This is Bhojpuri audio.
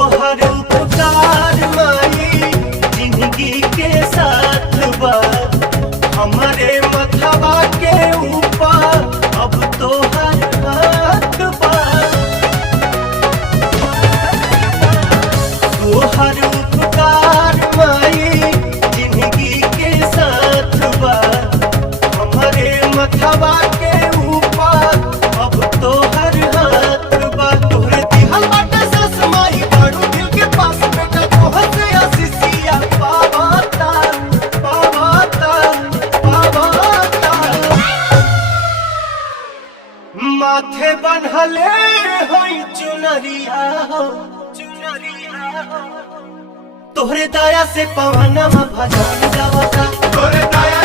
तोहर उपकार माई जिंदगी के साथ बा हमारे मथवा के ऊपर अब तोहर हाथ बा तोहर उपकार माई जिंदगी के साथ बा हमारे मथवा के ऊपर अब तोहर हाथ बा तोहरे दिहल बाटे सस माई बड़ू दिल के पास बेटा तोहर से आशीषिया पावाता पावाता पावाता माथे बन्हले होई चुनरिया हो चुनरिया हो तोहरे दया से पवनवा भजन गावता तोहरे दया